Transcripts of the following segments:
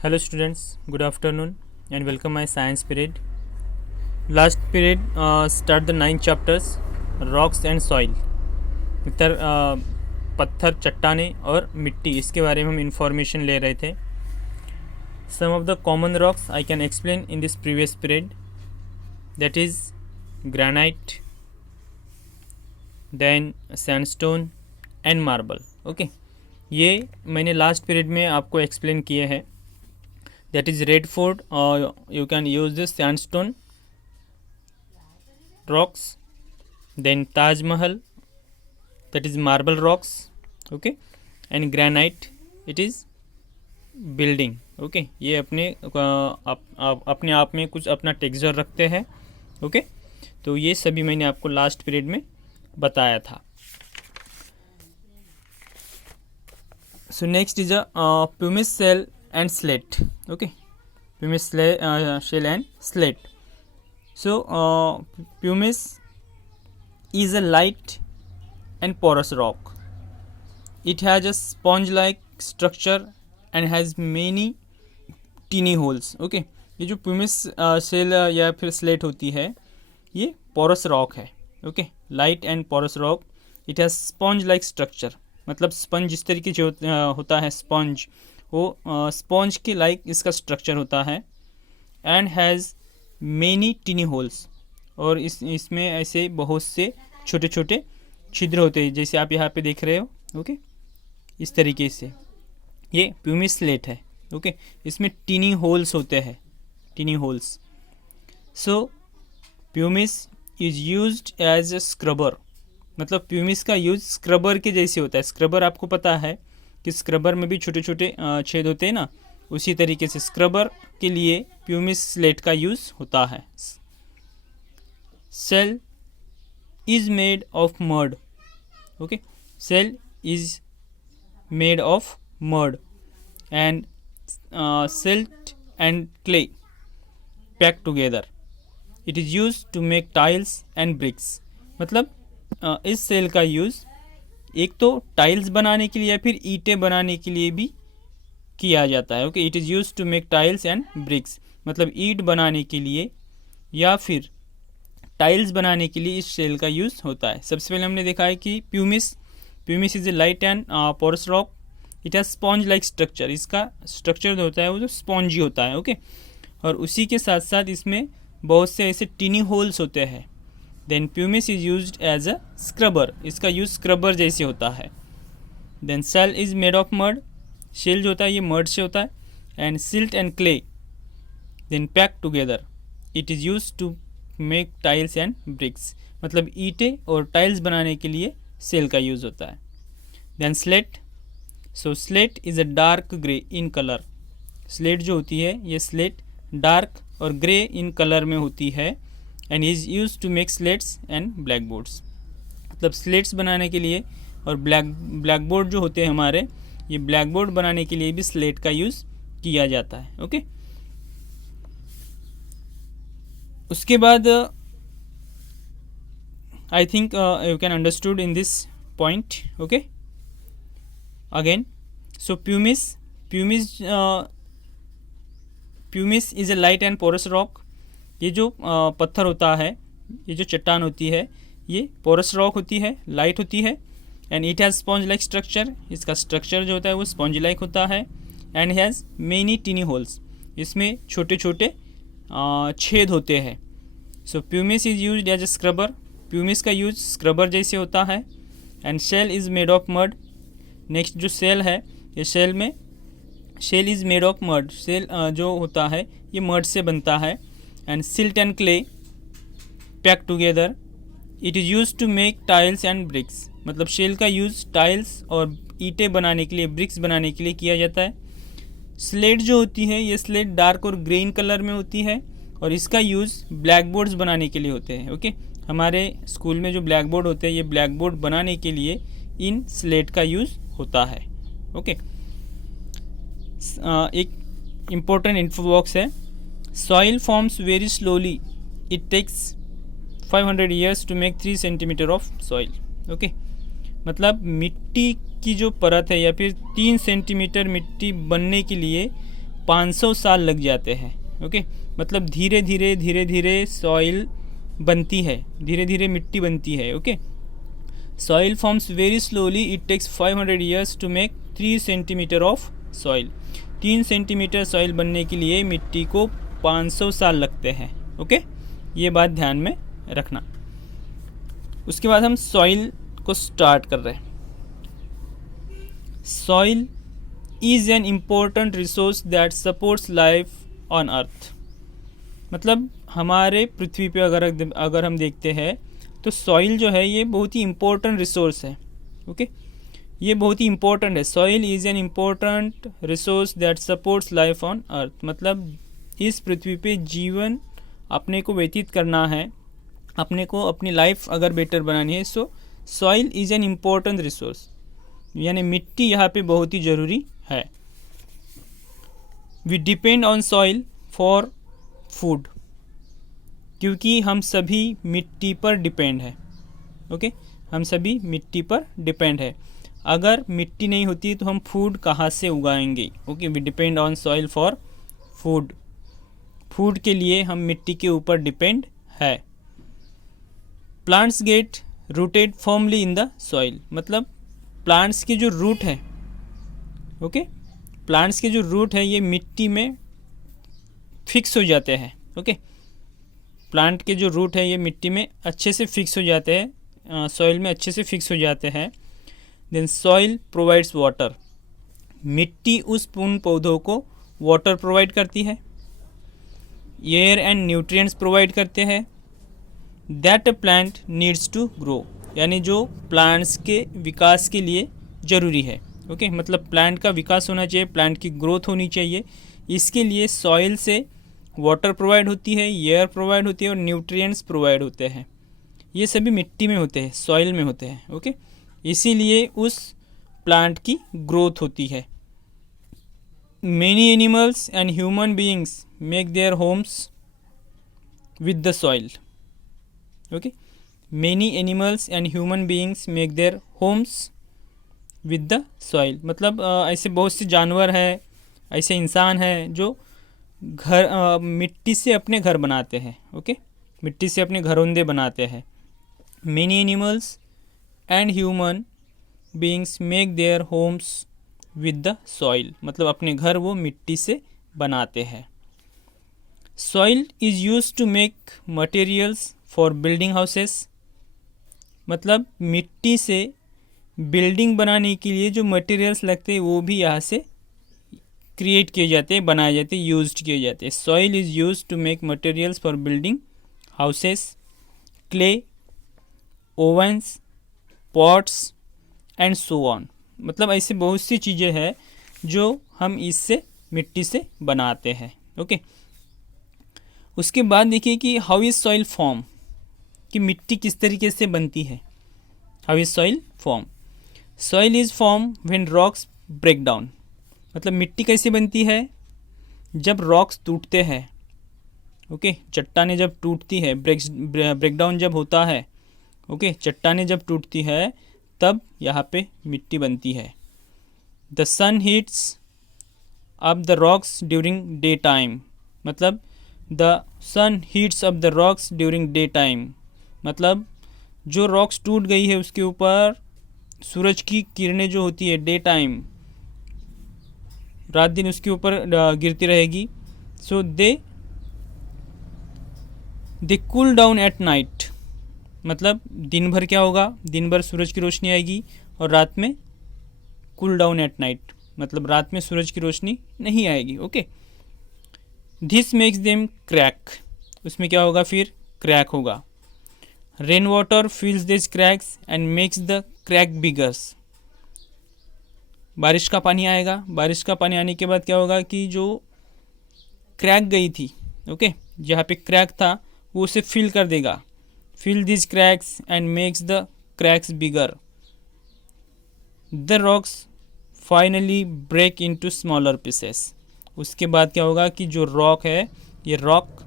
Hello students, good afternoon and welcome my science period. Last period start the 9 chapters rocks and soil. पत्थर चट्टाने और मिट्टी, इसके बारे में हम इंफॉर्मेशन ले रहे थे. Some of the common rocks I can explain in this previous period, that is granite, then sandstone and marble. Okay, ये मैंने लास्ट पीरियड में आपको एक्सप्लेन किए हैं. That is Red Fort, or you can use this sandstone rocks, then Taj Mahal, that is marble rocks, okay, and granite, it is building. okay, ये अपने आप में कुछ अपना टेक्सचर रखते हैं. okay, तो ये सभी मैंने आपको लास्ट पीरियड में बताया था. So next is a pumice shell and slate. okay, pumice shell and slate. So pumice is a light and porous rock. It has a sponge like structure and has many teeny holes. okay, ये जो pumice shell या फिर slate होती है, ये porous rock है. okay, light and porous rock. It has sponge like structure, मतलब sponge जिस तरीके से होता है स्पंज, वो स्पंज के लाइक इसका स्ट्रक्चर होता है. And has many tiny holes, और इसमें ऐसे बहुत से छोटे छोटे छिद्र होते हैं, जैसे आप यहाँ पे देख रहे हो. ओके, इस तरीके से ये प्यूमिस स्लेट है. ओके, इसमें टिनी होल्स होते हैं, tiny holes. So pumice is used as a scrubber, मतलब प्यूमिस का यूज स्क्रबर के जैसे होता है. स्क्रबर आपको पता है कि स्क्रबर में भी छोटे छोटे छेद होते हैं ना, उसी तरीके से स्क्रबर के लिए प्यूमिस स्लेट का यूज़ होता है. Shale is made of mud. Okay, shale is made of mud and silt and clay pack together. It is use to make tiles and bricks, मतलब इस सेल का यूज़ एक तो टाइल्स बनाने के लिए या फिर ईंटें बनाने के लिए भी किया जाता है. Okay, it is use to make tiles and bricks, मतलब ईंट बनाने के लिए या फिर टाइल्स बनाने के लिए इस सेल का यूज़ होता है. सबसे पहले हमने देखा है कि pumice is a light and porous rock. It has sponge like structure, इसका स्ट्रक्चर जो होता है वो जो स्पॉन्जी होता है. ओके, और उसी के साथ साथ इसमें बहुत से ऐसे टिनी होल्स होते हैं. Then pumice is used as a scrubber, इसका यूज स्क्रबर जैसे होता है. Then shale is made of mud, shale जो होता है ये मड से होता है. And silt and clay then pack together. It is use to make tiles and bricks, मतलब ईंटें और टाइल्स बनाने के लिए सेल का यूज़ होता है. Then slate. So slate is a dark grey in colour. Slate जो होती है ये स्लेट डार्क और ग्रे इन कलर में होती है. And is use to make slates and black boards, मतलब स्लेट्स बनाने के लिए और ब्लैक बोर्ड जो होते हैं हमारे, ये ब्लैक बोर्ड बनाने के लिए भी स्लेट का यूज़ किया जाता है. ओके, उसके बाद I think you can understood in this point. Okay, again so pumice is a light and porous rock. ये जो पत्थर होता है, ये जो चट्टान होती है, ये पोरस रॉक होती है, लाइट होती है. And it has sponge like structure, इसका स्ट्रक्चर जो होता है वो स्पॉन्ज लाइक होता है. And has many tiny holes, इसमें छोटे छोटे छेद होते हैं. So pumice is used as a scrubber, pumice का यूज स्क्रबर जैसे होता है. And shell is made of mud. Next जो सेल है, ये shell is made of mud, cell जो होता है ये मड से बनता है. And silt and clay pack together. It is use to make tiles and bricks, मतलब शेल का यूज़ टाइल्स और ईंटें बनाने के लिए, ब्रिक्स बनाने के लिए किया जाता है. स्लेट जो होती है ये स्लेट डार्क और ग्रीन कलर में होती है, और इसका यूज़ ब्लैक बोर्ड्स बनाने के लिए होते हैं. ओके, हमारे स्कूल में जो ब्लैक बोर्ड होते हैं, ये ब्लैक बोर्ड बनाने के लिए इन स्लेट का यूज़ होता है. ओके, एक इम्पोर्टेंट इन्फो बॉक्स है. Soil forms very slowly. It takes 500 years to make 3 centimeter of soil. Okay, मतलब मिट्टी की जो परत है या फिर 3 सेंटीमीटर मिट्टी बनने के लिए 500 साल लग जाते हैं। ओके, मतलब धीरे धीरे सॉइल बनती है, धीरे धीरे मिट्टी बनती है। Okay, soil forms very slowly, it takes 500 years to make 3 centimetre of soil. 3 centimetre soil बनने के लिए मिट्टी को 500 साल लगते हैं। ओके, ये बात ध्यान में रखना। उसके बाद हम सॉइल को स्टार्ट कर रहे हैं। Soil is an important resource that supports life on earth. मतलब हमारे पृथ्वी पे अगर हम देखते हैं तो सॉइल जो है ये बहुत ही इम्पोर्टेंट रिसोर्स है। ओके, ये बहुत ही इम्पोर्टेंट है। Soil is an important resource that supports life on earth. मतलब इस पृथ्वी पे जीवन अपने को व्यतीत करना है, अपने को अपनी लाइफ अगर बेटर बनानी है, so soil is an important resource, यानी मिट्टी यहाँ पे बहुत ही ज़रूरी है। We depend on soil for food, क्योंकि हम सभी मिट्टी पर डिपेंड है। ओके, हम सभी मिट्टी पर डिपेंड है। अगर मिट्टी नहीं होती तो हम फूड कहाँ से उगाएंगे। Okay, we depend on soil for food. Food के लिए हम मिट्टी के ऊपर डिपेंड है। Plants get rooted firmly in the soil. मतलब प्लांट्स के जो रूट है, ओके, प्लांट्स के जो रूट है ये मिट्टी में फिक्स हो जाते हैं। ओके, प्लांट के जो रूट है ये मिट्टी में अच्छे से फिक्स हो जाते हैं, सॉइल में अच्छे से फिक्स हो जाते हैं। Then soil provides water. मिट्टी उस उन पौधों को वाटर प्रोवाइड करती है, एयर एंड न्यूट्रिएंट्स प्रोवाइड करते हैं that a plant needs to grow, यानी जो प्लांट्स के विकास के लिए ज़रूरी है। ओके, मतलब प्लांट का विकास होना चाहिए, प्लांट की ग्रोथ होनी चाहिए, इसके लिए सॉइल से वाटर प्रोवाइड होती है, एयर प्रोवाइड होती है और न्यूट्रिएंट्स प्रोवाइड होते हैं। ये सभी मिट्टी में होते हैं, सॉइल में होते हैं। ओके, इसीलिए उस प्लांट की ग्रोथ होती है। Many animals and human beings make their homes with the soil. Okay, many animals and human beings make their homes with the soil. मतलब ऐसे बहुत से जानवर हैं, ऐसे इंसान हैं जो घर मिट्टी से अपने घर बनाते हैं। ओके, मिट्टी से अपने घरौंदे बनाते हैं। Many animals and human beings make their homes with the soil. मतलब अपने घर वो मिट्टी से बनाते हैं। Soil is use to make materials for building houses. मतलब मिट्टी से बिल्डिंग बनाने के लिए जो मटेरियल्स लगते हैं वो भी यहाँ से क्रिएट किए जाते हैं, बनाए जाते हैं, यूज्ड किए जाते हैं। Soil is use to make materials for building houses, clay, ovens, pots and so on. मतलब ऐसे बहुत सी चीज़ें हैं जो हम इससे मिट्टी से बनाते हैं। ओके, उसके बाद देखिए कि हाउ इज़ सॉइल फॉर्म, कि मिट्टी किस तरीके से बनती है। How is soil form. Soil is form when rocks break down. मतलब मिट्टी कैसे बनती है, जब रॉक्स टूटते हैं। ओके, चट्टानें जब टूटती है, ब्रेकडाउन जब होता है, ओके, चट्टानें जब टूटती है तब यहाँ पे मिट्टी बनती है। The sun heats up the rocks during day time. मतलब the sun heats up the rocks during day time. मतलब जो रॉक्स टूट गई है उसके ऊपर सूरज की किरणें जो होती है डे टाइम, रात दिन उसके ऊपर गिरती रहेगी। सो दे कूल डाउन एट नाइट। मतलब दिन भर क्या होगा, दिन भर सूरज की रोशनी आएगी और रात में कूल डाउन एट नाइट, मतलब रात में सूरज की रोशनी नहीं आएगी। Okay, this makes them crack. उसमें क्या होगा, फिर क्रैक होगा। Rain water fills this cracks and makes the crack biggers. बारिश का पानी आएगा, बारिश का पानी आने के बाद क्या होगा कि जो क्रैक गई थी, ओके, जहाँ पे क्रैक था वो उसे फिल कर देगा। Fill this cracks and makes the cracks bigger. The rocks finally break into smaller pieces. उसके बाद क्या होगा कि जो रॉक है ये रॉक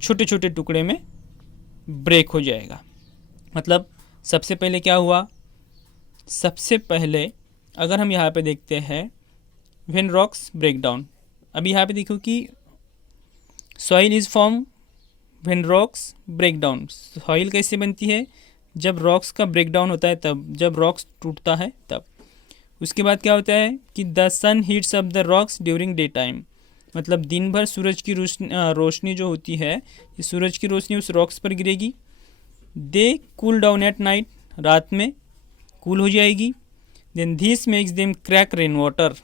छोटे छोटे टुकड़े में ब्रेक हो जाएगा। मतलब सबसे पहले क्या हुआ, सबसे पहले अगर हम यहाँ पे देखते हैं व्हेन रॉक्स ब्रेक डाउन, अभी यहाँ पे देखो कि soil is form when rocks break down. Soil कैसे बनती है? जब रॉक्स का ब्रेक डाउन होता है तब, जब रॉक्स टूटता है तब। उसके बाद क्या होता है कि the sun heats up the rocks during day time, मतलब दिन भर सूरज की रोशनी जो होती है, ये सूरज की रोशनी उस रॉक्स पर गिरेगी। They cool down at night, रात में कूल हो जाएगी। Then this makes them crack rain water.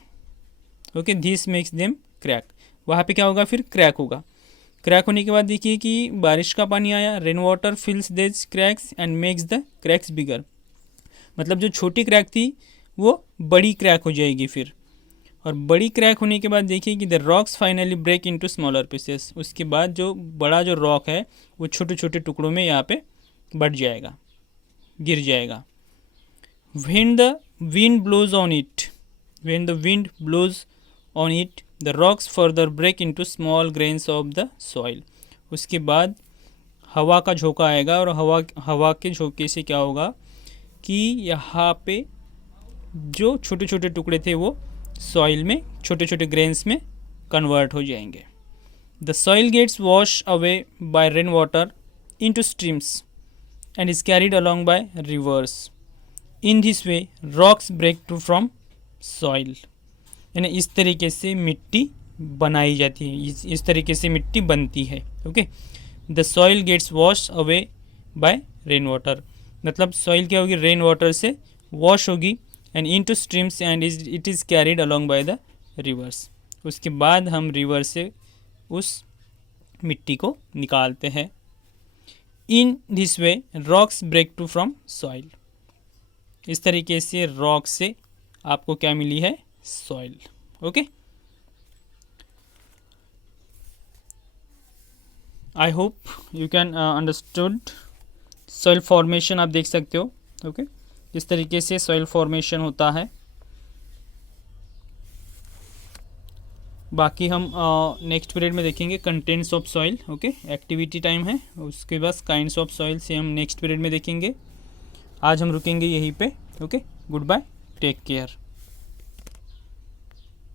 Okay, this makes them crack, वहाँ पे क्या होगा फिर? क्रैक होगा। क्रैक होने के बाद देखिए कि बारिश का पानी आया, rain water fills this cracks and makes the cracks bigger, मतलब जो छोटी क्रैक थी वो बड़ी क्रैक हो जाएगी फिर। और बड़ी क्रैक होने के बाद देखिए कि the rocks finally break into smaller pieces. उसके बाद जो बड़ा जो रॉक है वो छोटे छोटे टुकड़ों में यहाँ पे बढ़ जाएगा, गिर जाएगा। When the wind blows on it, when the wind blows on it, the rocks further break into small grains of the soil. उसके बाद हवा का झोंका आएगा और हवा के झोंके से क्या होगा कि यहाँ पे जो छोटे छोटे टुकड़े थे वो सॉइल में छोटे छोटे ग्रेन्स में कन्वर्ट हो जाएंगे। The soil gets wash away by rain water into streams and is carried along by rivers. In this way rocks break to from soil, यानी इस तरीके से मिट्टी बनाई जाती है, इस तरीके से मिट्टी बनती है। Okay, the soil gets wash away by rain water, मतलब सॉइल क्या होगी? रेन वाटर से वॉश होगी and into streams and it is carried along by the rivers. उसके बाद हम रिवर से उस मिट्टी को निकालते हैं। In this way rocks break to from soil, इस तरीके से रॉक से आपको क्या मिली है? Soil. Okay, I hope you can understood. Soil formation आप देख सकते हो। ओके, इस तरीके से सॉइल फॉर्मेशन होता है। बाकी हम नेक्स्ट पीरियड में देखेंगे contents of soil. Okay, activity time है, उसके बाद काइंड्स ऑफ सॉइल से हम नेक्स्ट पीरियड में देखेंगे। आज हम रुकेंगे यहीं पे। Okay, goodbye, take care.